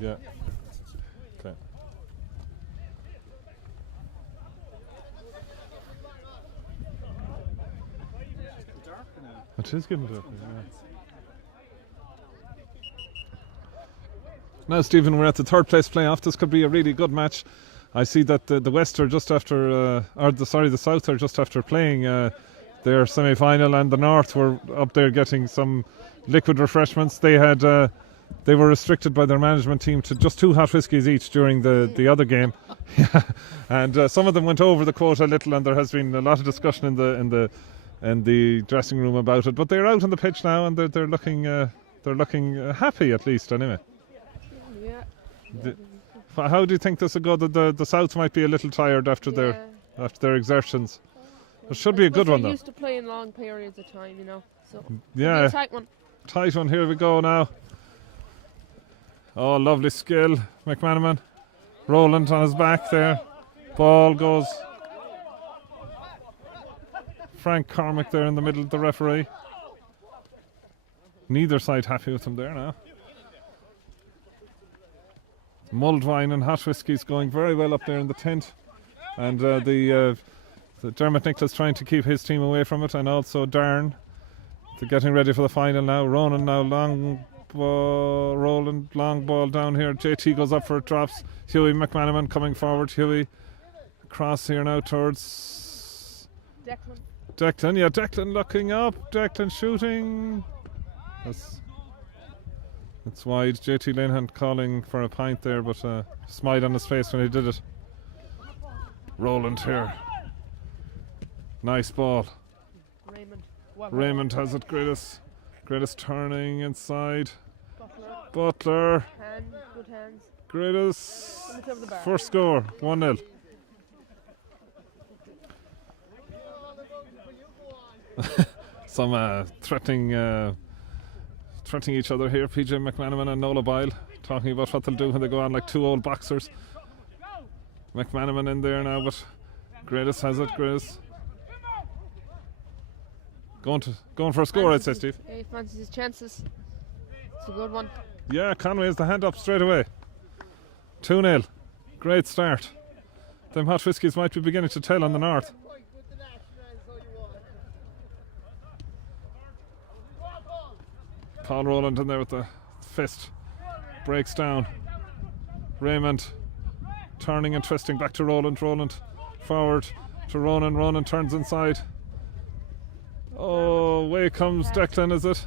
Yeah. Okay. It is getting dark. Yeah. Now, Stephen, we're at the third place playoff. This could be a really good match. I see that the West are just after, the South are just after playing their semi-final, and the North were up there getting some liquid refreshments. They had, they were restricted by their management team to just 2 hot whiskies each during the other game, and some of them went over the quota a little, and there has been a lot of discussion in the dressing room about it. But they're out on the pitch now, and they're looking happy, at least, anyway. How do you think this will go? The South might be a little tired after their exertions. It should be a good one, though. Used to playing long periods of time, you know. So yeah, a tight one. Tight one. Here we go now. Oh, lovely skill, McManaman. Roland on his back there. Ball goes. Frank Cormack there in the middle of the referee. Neither side happy with him there now. Mulled wine and hot whiskies going very well up there in the tent, and the Dermot Nicholas trying to keep his team away from it, and also Darn. They're getting ready for the final now. Ronan now long ball, Roland long ball down here. JT goes up for it, drops. Huey McManaman coming forward. Huey across here now towards Declan. Yeah, Declan looking up. Declan shooting. It's wide. JT Linehan calling for a pint there, but smile on his face when he did it. Roland here. Nice ball. Raymond has it. Greatest turning inside. Butler. Good hands. Greatest. First score, 1-0. Some threatening each other here. PJ McManaman and Nola Bile talking about what they'll do when they go on like 2 old boxers. McManaman in there now, but Gradis has it. Gradis going for a score, I'd say, Steve. Yeah, he fancies his chances. It's a good one. Yeah, Conway has the hand up straight away. 2-0. Great start. Them hot whiskies might be beginning to tell on the North. Paul Rowland in there with the fist. Breaks down. Raymond turning and twisting back to Rowland. Rowland forward to Ronan. Ronan turns inside. Oh, away comes Declan, is it?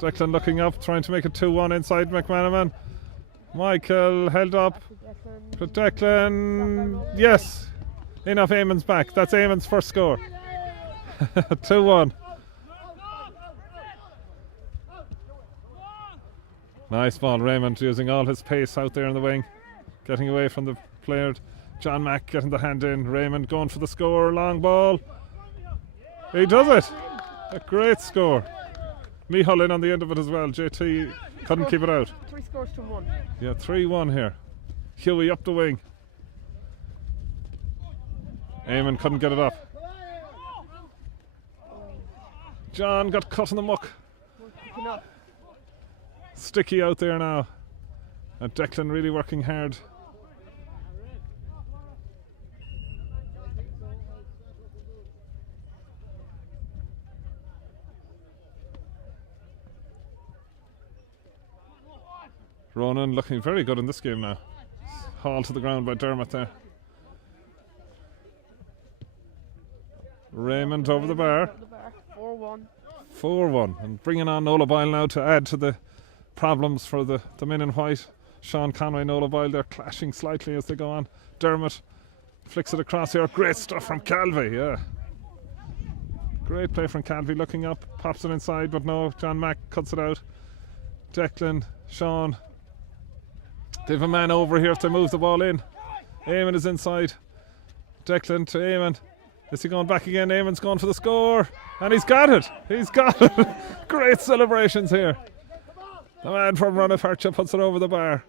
Declan looking up, trying to make it 2-1 inside McManaman. Michael held up. But Declan, yes. In off Eamon's back. That's Eamon's first score. 2-1. Nice ball, Raymond using all his pace out there in the wing, getting away from the player. John Mack getting the hand in. Raymond going for the score, long ball. He does it. A great score. Mihal in on the end of it as well. JT couldn't keep it out. 3 scores to 1. Yeah, 3-1 here. Huey up the wing. Eamon couldn't get it up. John got cut in the muck. Sticky out there now, and Declan really working hard. Ronan looking very good in this game now. Hauled to the ground by Dermot there. Raymond over the bar. 4-1. 4-1, and bringing on Nola Bile now to add to the problems for the men in white. Sean Conway, Nola Bile, they're clashing slightly as they go on. Dermot flicks it across here. Great stuff from Calvi, yeah. Great play from Calvi, looking up, pops it inside, but no, John Mack cuts it out. Declan, Sean. They have a man over here if they move the ball in. Eamon is inside. Declan to Eamon. Is he going back again? Eamon's going for the score. And he's got it. He's got it. Great celebrations here. The man from Runnifarcha puts it over the bar.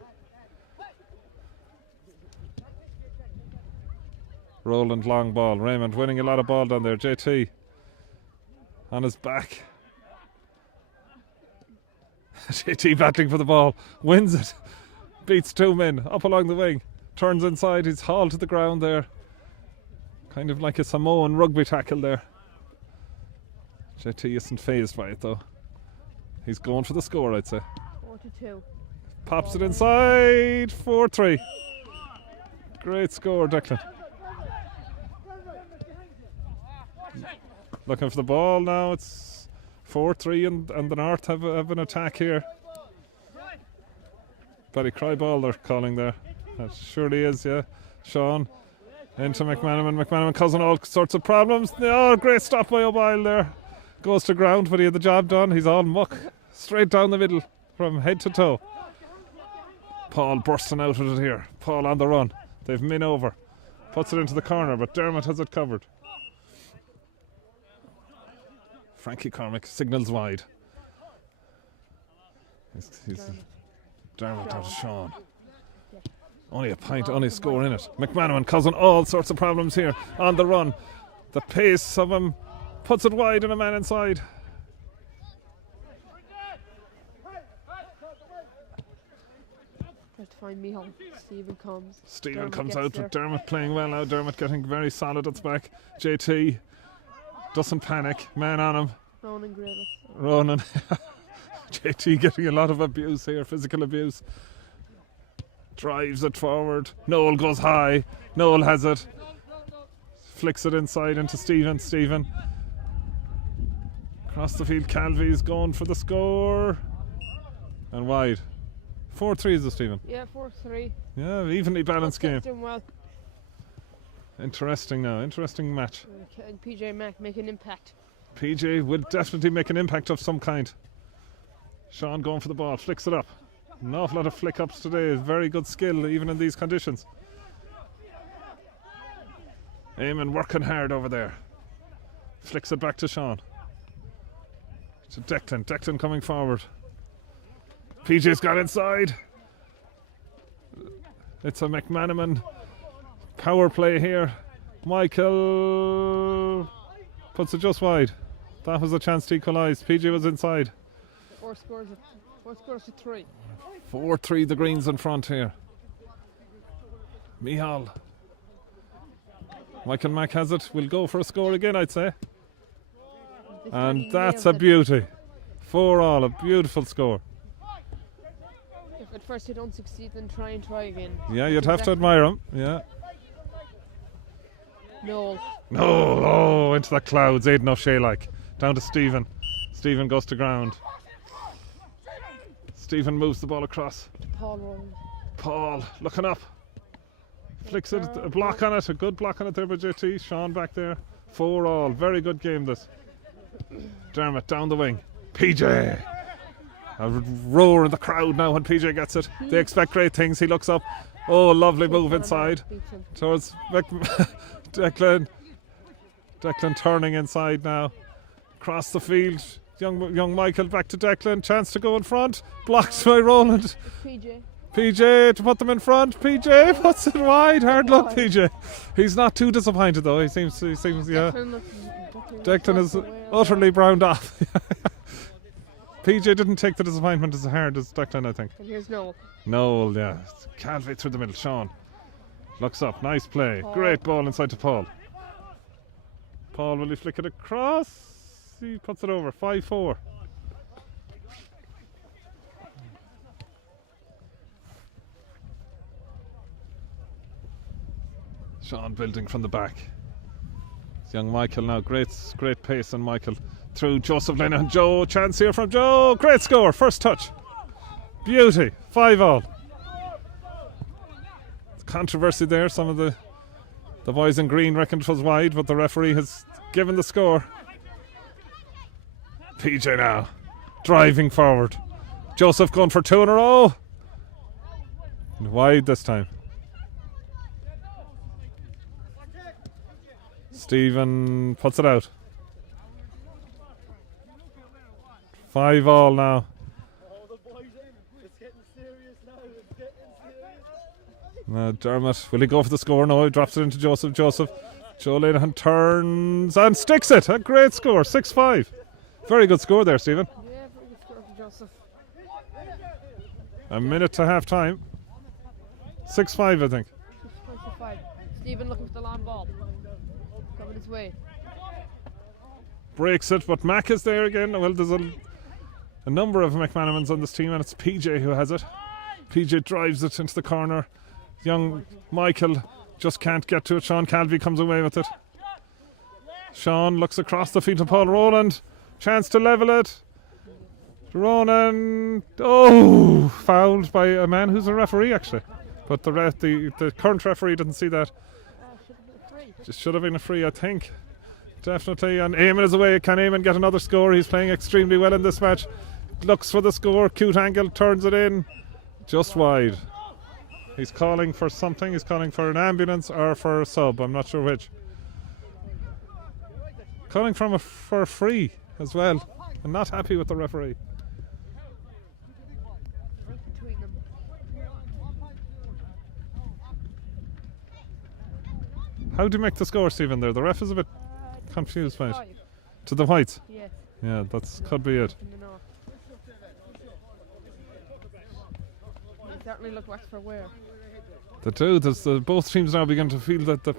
Roland long ball. Raymond winning a lot of ball down there. JT on his back. JT battling for the ball, wins it, beats 2 men, up along the wing, turns inside, he's hauled to the ground there. Kind of like a Samoan rugby tackle there. JT isn't phased by it though. He's going for the score, I'd say. 4-2. Pops it inside, 4-3. Great score, Declan. Looking for the ball now, it's 4-3 and the North have an attack here. Ballycroy ball they're calling there. That surely is, yeah. Sean into McManaman. McManaman causing all sorts of problems. Oh, great stop by O'Boyle there. Goes to ground, but he had the job done. He's all muck. Straight down the middle from head to toe. Paul bursting out of it here. Paul on the run. They've min over. Puts it into the corner, but Dermot has it covered. Frankie Cormack signals wide. He's Dermot out of Sean. Only a pint, only a score in it. McManaman causing all sorts of problems here on the run. The pace of him puts it wide and a man inside. Tries to find Michal. Stephen comes. Stephen Dermot comes gets out there. with Dermot playing well now. Dermot getting very solid at the back. JT doesn't panic. Man on him. Ronan Gradle. Ronan. JT getting a lot of abuse here, physical abuse. Drives it forward. Noel goes high. Noel has it. Flicks it inside into Stephen. Stephen. Across the field, Calvy's going for the score. And wide. 4-3 is the Stephen. Yeah, 4-3. Yeah, evenly balanced game. Doing well. Interesting now. Interesting match. And PJ Mack make an impact. PJ will definitely make an impact of some kind. Sean going for the ball. Flicks it up. An awful lot of flick ups today. Very good skill even in these conditions. Eamon working hard over there. Flicks it back to Sean. To Declan. Declan coming forward. PJ's got inside. It's a McManaman power play here. Michael puts it just wide. That was a chance to equalise. PJ was inside. Four scores to 3. 4-3 the Greens in front here. Michal. Michael Mack has it. We'll go for a score again, I'd say. And that's a beauty. 4-all, a beautiful score. If at first you don't succeed, then try again. Yeah, you'd have to admire him. Yeah. No. No, oh, into the clouds. Aidan O'Shea like. Down to Stephen. Stephen goes to ground. Stephen moves the ball across. Paul rolling. Paul looking up. Flicks it, a block on it. A good block on it there by JT. Sean back there. 4-all. Very good game this. Dermot down the wing. PJ. A roar in the crowd now when PJ gets it. They expect great things. He looks up. Oh, lovely move inside. Towards Declan. Declan turning inside now. Across the field. Young Michael back to Declan. Chance to go in front. Blocked by Roland. PJ to put them in front. PJ puts it wide. Hard luck, PJ. He's not too disappointed though. He seems yeah. Declan is utterly browned off. PJ didn't take the disappointment as hard as Declan, I think. And here's Noel. Noel, yeah. Calvey through the middle. Sean looks up. Nice play. Paul. Great ball inside to Paul. Paul, will he flick it across? He puts it over. 5-4. Sean building from the back. It's young Michael now. Great pace on Michael. Through Joseph Lennon. Joe, chance here from Joe. Great score. First touch. Beauty. 5-all. Controversy there. Some of the boys in green reckoned it was wide, but the referee has given the score. PJ now. Driving forward. Joseph going for 2 in a row. And wide this time. Stephen puts it out. 5-all now. Dermot, will he go for the score? No, he drops it into Joseph. Joe Linehan turns and sticks it. A great score, 6-5. Very good score there, Stephen. Yeah, very good score for Joseph. A minute to half time. 6-5, I think. 6:25. Stephen looking for the long ball. Coming his way. Breaks it, but Mac is there again. Well, there's a number of McManamans on this team, and it's PJ who has it. PJ drives it into the corner. Young Michael just can't get to it. Sean Calvey comes away with it. Sean looks across the field to Paul Rowland. Chance to level it. Ronan, fouled by a man who's a referee actually. But the current referee didn't see that. Should have been a free. Just should have been a free, I think. Definitely. And Eamon is away. Can Eamon get another score? He's playing extremely well in this match. Looks for the score. Cute angle. Turns it in. Just wide. He's calling for something. He's calling for an ambulance or for a sub. I'm not sure which. Calling for a free as well. I'm not happy with the referee. Right between them. How do you make the score, Stephen, there? The ref is a bit confused, mate. 5. To the whites. Yes. Yeah, that's could be it. In the north. They certainly look worse for wear. The two, both teams now begin to feel that the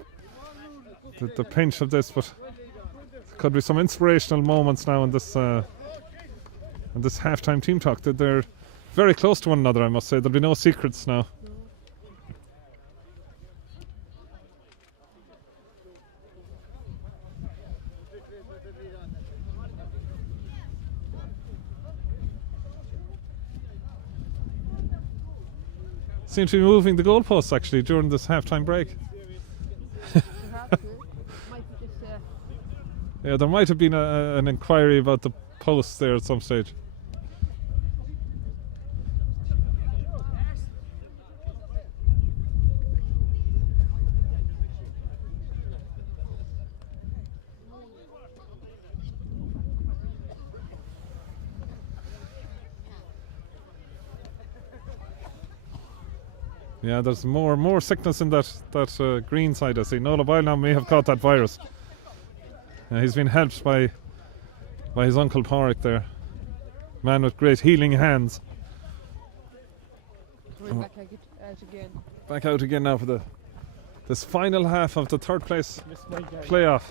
pinch of this, but there could be some inspirational moments now in this half-time team talk. That they're very close to one another, I must say. There'll be no secrets now. Seem to be moving the goalposts actually during this half-time break. Might be just Yeah, there might have been an inquiry about the posts there at some stage. Yeah, there's more sickness in that green side, I see. Nola Boyle now may have caught that virus. He's been helped by his uncle Pádraig there. Man with great healing hands. Back out again now for this final half of the third place playoff.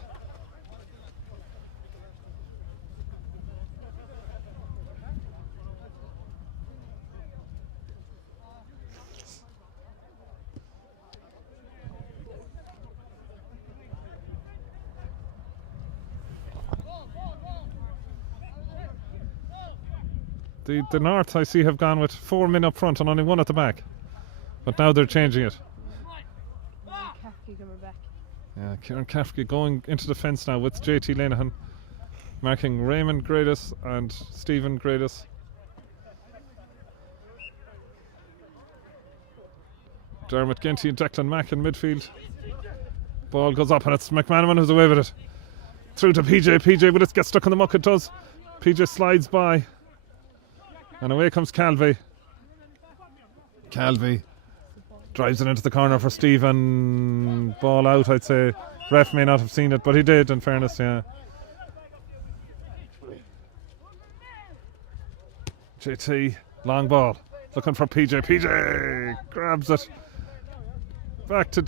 The North, I see, have gone with 4 men up front and only 1 at the back. But now they're changing it. Kafke coming back. Yeah, Kieran Kafke going into the fence now with JT Lenihan, marking Raymond Gradis and Stephen Gradis. Dermot Ginty and Declan Mack in midfield. Ball goes up and it's McManaman who's away with it. Through to PJ. PJ with it, gets stuck in the muck, it does. PJ slides by. And away comes Calvey. Calvey drives it into the corner for Stephen. Ball out, I'd say. Ref may not have seen it, but he did, in fairness, yeah. JT, long ball. Looking for PJ. PJ grabs it. Back to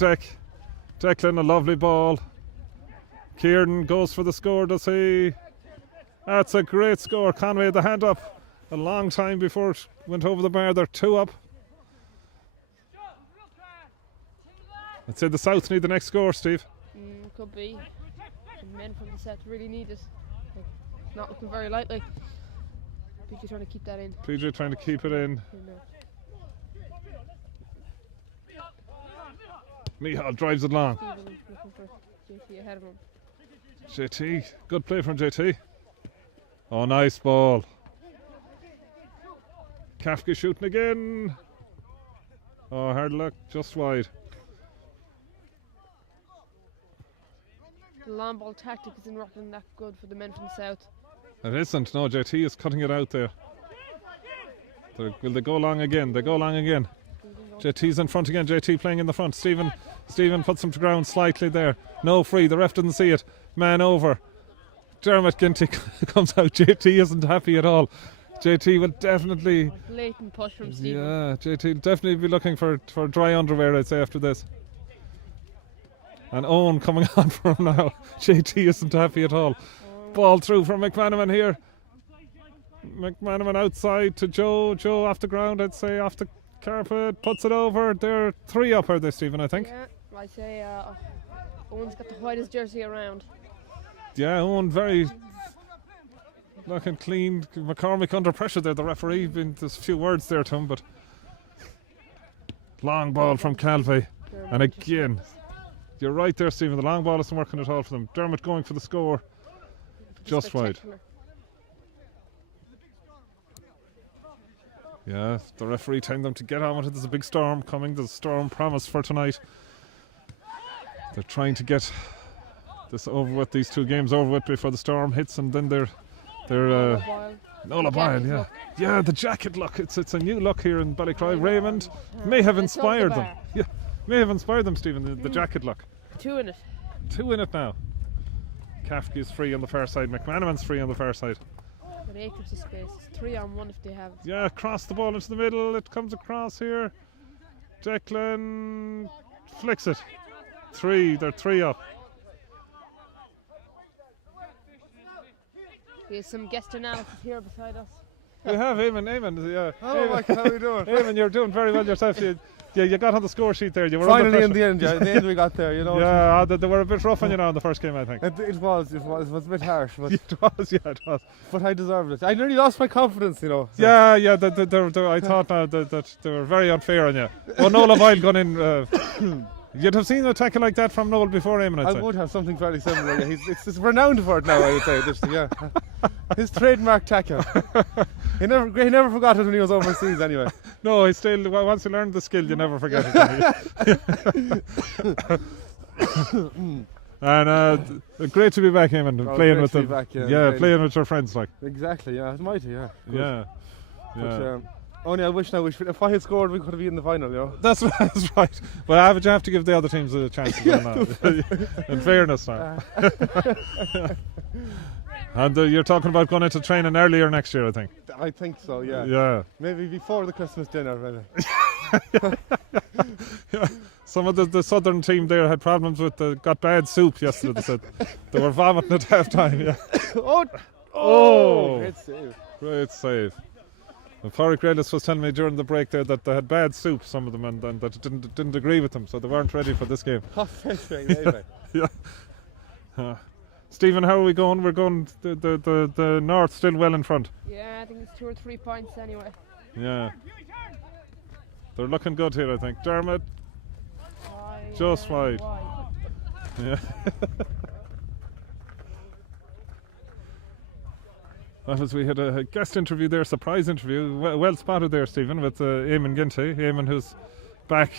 Declan, a lovely ball. Kieran goes for the score, does he? That's a great score. Conway had the hand up a long time before it went over the bar. They're 2 up. I'd say the South need the next score, Steve. Could be. The men from the set really need it. It's not looking very likely. PJ trying to keep that in. PJ trying to keep it in. Mihal drives it long. Stephen looking for JT ahead of him. JT, good play from JT. Oh, nice ball. Kafka shooting again. Oh, hard luck, just wide. The long ball tactic isn't working that good for the men from the south. It isn't, no, JT is cutting it out there. Will they go long again? They go long again. JT's in front again, JT playing in the front. Stephen puts him to ground slightly there. No free, the ref didn't see it. Man over. Dermot Ginty comes out. JT isn't happy at all. JT will definitely, Blatant push from Stephen. yeah, JT will definitely be looking for dry underwear, I'd say, after this. And Owen coming on for him now. JT isn't happy at all. Ball through from McManaman here. McManaman outside to Joe. Joe off the ground, I'd say, off the carpet. Puts it over. They're 3 up, are they, Stephen, I think? Yeah, I say Owen's got the whitest jersey around. Yeah, Owen very looking clean. McCormick under pressure there. The referee, there's a few words there to him, but long ball from Calvey. And again, you're right there, Stephen. The long ball isn't working at all for them. Dermot going for the score. Just wide. Yeah, the referee telling them to get on with it. There's a big storm coming. There's a storm promised for tonight. They're trying to get this over with, these 2 games over with before the storm hits, and then they're Nola Bile, yeah. Yeah, the jacket look. It's a new look here in Ballycroy. Raymond may have inspired them. Yeah, may have inspired them, Stephen, the jacket look. 2 in it. 2 in it now. Kafke is free on the far side. McManaman's free on the far side. With acres of space. It's 3 on 1 if they have. Yeah, cross the ball into the middle. It comes across here. Declan flicks it. 3. They're 3 up. There's some guest analysis here beside us. We have Eamon, yeah. Hello, Mike, how are you doing? Eamon, you're doing very well yourself. You got on the score sheet there. You were Finally in the end, yeah. In the end we got there, you know. Yeah, they were a bit rough on you now in the first game, I think. It was a bit harsh, but it was. But I deserved it. I nearly lost my confidence, you know. So. Yeah, I thought now that they were very unfair on you. Well, Nola Vile gone in. You'd have seen a tackle like that from Noel before, Eamon, I'd say. I would have something fairly similar. Yeah. It's renowned for it now, I would say. Yeah. His trademark tackle. He never forgot it when he was overseas, anyway. No, he still, once you learn the skill, you never forget it. And great to be back, Eamon, playing with them. Playing with your friends, like. Exactly, yeah. It's mighty, yeah. Good. Yeah. But, only I wish now, if I had scored, we could have been in the final, you know. That's right. But you have to give the other teams a chance to now. In fairness now. And you're talking about going into training earlier next year, I think. I think so, yeah. Yeah. Maybe before the Christmas dinner, maybe. Yeah. Some of the southern team there had problems with got bad soup yesterday. They said they were vomiting at half time. Yeah. Oh! Great save. Great save. Pádraig Grealis was telling me during the break there that they had bad soup, some of them, and that didn't agree with them, so they weren't ready for this game. Yeah. Stephen, how are we going? We're going the North still well in front. Yeah, I think it's 2 or 3 points anyway. Yeah. They're looking good here, I think. Dermot. Just wide. Yeah. Well, as we had a guest interview there, surprise interview, well spotted there, Stephen, with Eamon Ginty. Eamon, who's back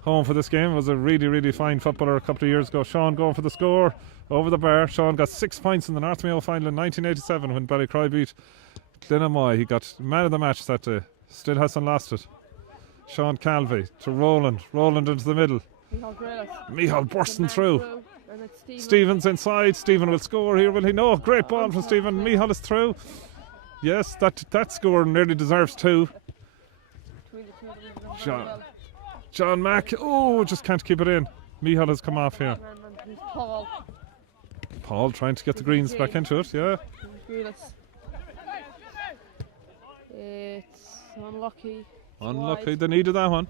home for this game, was a really, really fine footballer a couple of years ago. Sean going for the score over the bar. Sean got 6 points in the North Mayo final in 1987 when Ballycroy beat Glenamoy. He got man of the match that day. Still hasn't lost it. Sean Calvey to Roland. Roland into the middle. Michal bursting through. Stephen's inside. Stephen will score here, will he? No, great ball from Stephen. Michal is through. Yes, that score nearly deserves 2. John Mack. Oh, just can't keep it in. Michal has come off here. Paul trying to get the Greens back into it, yeah. It's unlucky. Unlucky, they needed that one.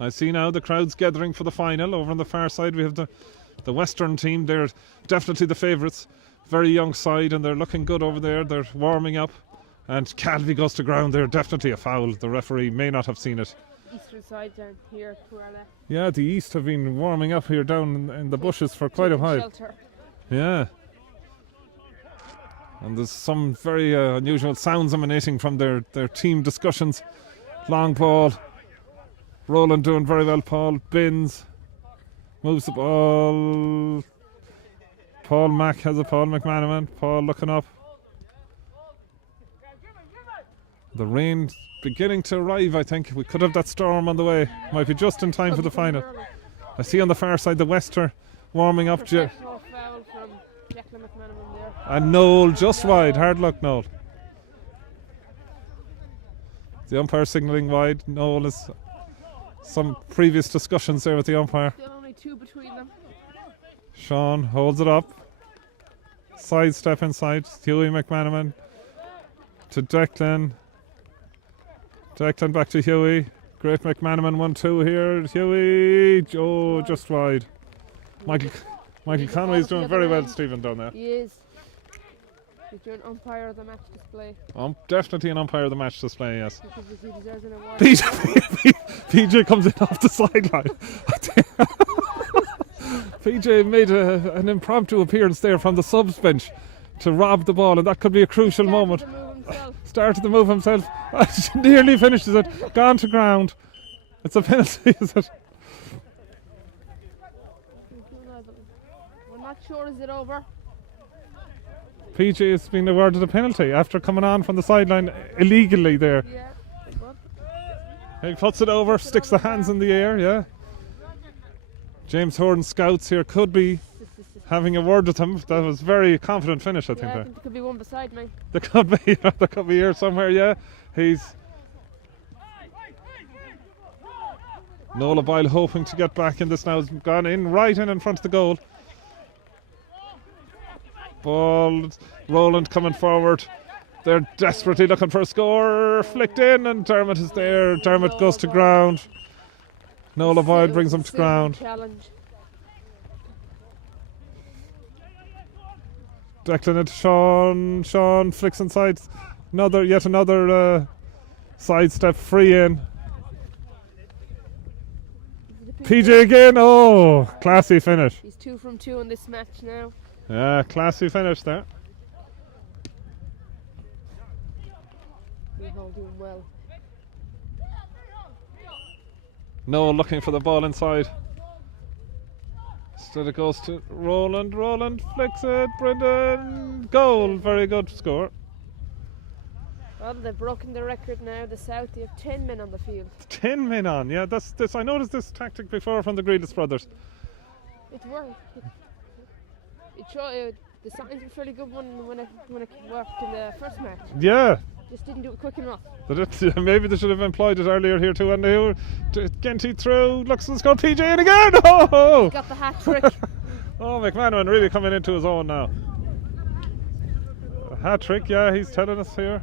I see now the crowd's gathering for the final. Over on the far side we have the Western team. They're definitely the favourites. Very young side and they're looking good over there. They're warming up. And Calvey goes to ground there. Definitely a foul. The referee may not have seen it. Eastern side down here to our left. Yeah, the East have been warming up here down in the bushes for quite a while. Shelter. Yeah. And there's some very unusual sounds emanating from their team discussions. Long ball. Roland doing very well. Paul Binns moves the ball. Paul Mack has a Paul McManaman. Paul looking up. The rain beginning to arrive, I think. We could have that storm on the way. Might be just in time for the final. I see on the far side the Wester warming up. Foul from and Noel just wide. Hard luck, Noel. The umpire signalling wide. Noel is some previous discussions there with the umpire. Still only 2 between them. Sean holds it up. Side step inside. Hughie McManaman to Declan. Declan back to Hughie. Great McManaman 1-2 here. Hughie. Oh, just wide. Michael Conway's doing very well, Stephen, down there. He is. He's doing umpire of the match display. Definitely an umpire of the match display, yes. Because he deserves an award. PJ comes in off the sideline. PJ made an impromptu appearance there from the subs bench to rob the ball, and that could be a crucial moment. Started the move himself. Nearly finishes it. Gone to ground. It's a penalty, is it? We're not sure, is it over? PJ has been awarded a penalty after coming on from the sideline illegally there. Yeah. He puts it over, sticks the hands in the air, yeah. James Horton scouts here could be having a word with him. That was very confident finish, I think. There could be one beside me. There could be here somewhere, yeah. He's Nola Boyle hoping to get back in this now. Has gone in, right in front of the goal. Ball, Roland coming forward. They're desperately looking for a score. Flicked in, and Dermot is there. Dermot goes to ground. Nola Boyle brings him to ground. Challenge. Declan it, Sean. Sean flicks inside. Yet another side step free in. PJ again. Oh, classy finish. He's 2 from 2 in this match now. Yeah, classy finish there. We're all doing well. Noel looking for the ball inside. Instead it goes to Roland. Roland flicks it. Brendan. Goal. Very good score. Well, they've broken the record now. The South, they have 10 men on the field. 10 men on. Yeah, that's this. I noticed this tactic before from the Grealish brothers. It worked. The signs were fairly good when it worked in the first match. Yeah. Just didn't do it quick enough. Maybe they should have employed it earlier here too. And they were Genty through, looks to score. PJ in again. Oh! He got the hat trick. Oh, McManaman really coming into his own now. A hat trick, yeah, he's telling us here.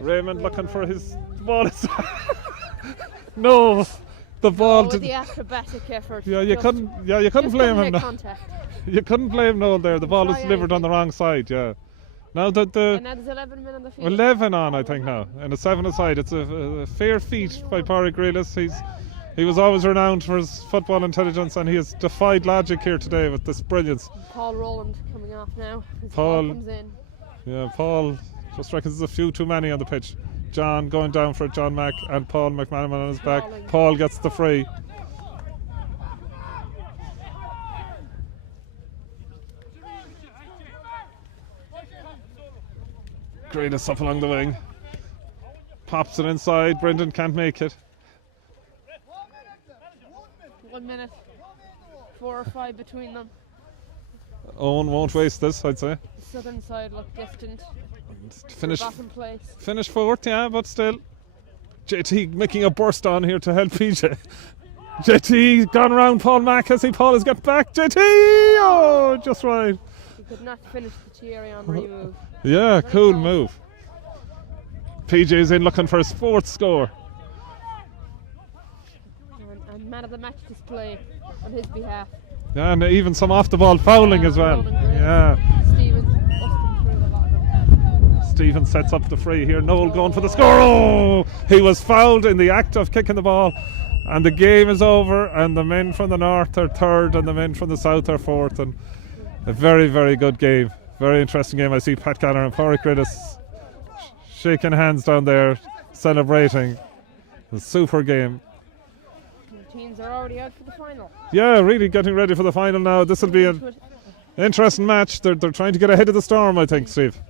Raymond looking for his ball. No, the ball. With the acrobatic effort. Yeah, you couldn't blame him. You couldn't blame Noel there. The ball was delivered on the wrong side. Yeah. Now and now there's 11 men on the field. 11 on, I think now, and a 7 aside. It's a fair feat by Pádraig Grealish. He was always renowned for his football intelligence, and he has defied logic here today with this brilliance. Paul Rowland coming off now. Paul comes in. Yeah, Paul just reckons there's a few too many on the pitch. John going down for John Mack and Paul McManaman on his back. Paul gets the free. Greatest up along the wing. Pops it inside. Brendan can't make it. 1 minute. 4 or 5 between them. Owen won't waste this, I'd say. The southern side look distant. Bottom place. Finish 4th, yeah, but still. JT making a burst on here to help PJ. JT gone around Paul Mack as Paul has got back. JT! Oh, just right. He could not finish the Thierry Henry move. Yeah, cool move. PJ's in looking for his 4th score. And man of the match display on his behalf. Yeah, and even some off the ball fouling as well. Yeah. Stephen sets up the free here. Noel going for the score. Oh! He was fouled in the act of kicking the ball. And the game is over. And the men from the north are 3rd and the men from the south are 4th. And a very, very good game. Very interesting game. I see Pat Ganner and Pádraig Grealish shaking hands down there, celebrating. A super game. The teams are already out for the final. Yeah, really getting ready for the final now. This will be an interesting match. They're trying to get ahead of the storm, I think, Steve.